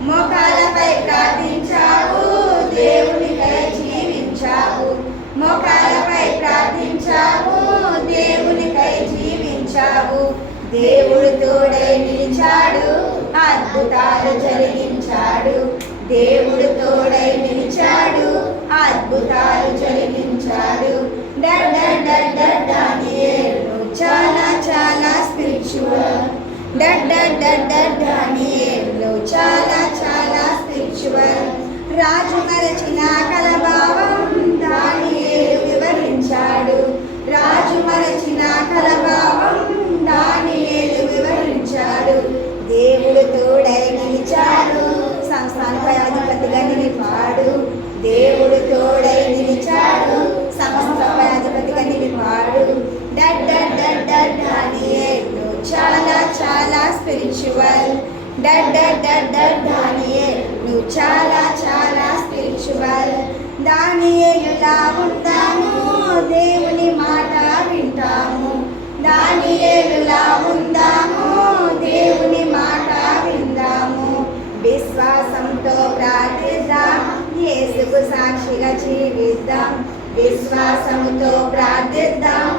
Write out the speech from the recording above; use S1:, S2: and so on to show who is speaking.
S1: మోకాలపై ప్రార్థించావు దేవునికై జీవించావు. మోకాలపై ప్రార్థించావు దేవునికై జీవించావు. దేవుడు తోడై నిలిచాడు అద్భుతాలు జరిగించాడు. దేవుడు మరచిన కలభావం దానియేలు వివరించాడు. రాజు మరచిన కలభావం దానియేలు వివరించాడు. దేవుడు తోడై నిలిచాడు సంస్థానపై అధిపతిగా నిలిపాడు. దేవుడు తోడై నిలిచాడు సంస్థపై అధిపతిగా నిలిపాడు. డడ్ డడ్ డడ్ డడ్ దానియేలు చాలా చాలా స్పిరిచువల్ డడ్ డడ్ డడ్ డడ్ దానియేలు చాలా చాలా స్పిరిచువల్ దానియేలులా ఉంటాము దేవుని మాట వింటాము. దానియేలులా ఉందాము దేవుని మాట విందాము విశ్వాసంతో ప్రార్థిద్దాం యేసుకు సాక్షిగా జీవిద్దాం. విశ్వాసంతో ప్రార్థిద్దాం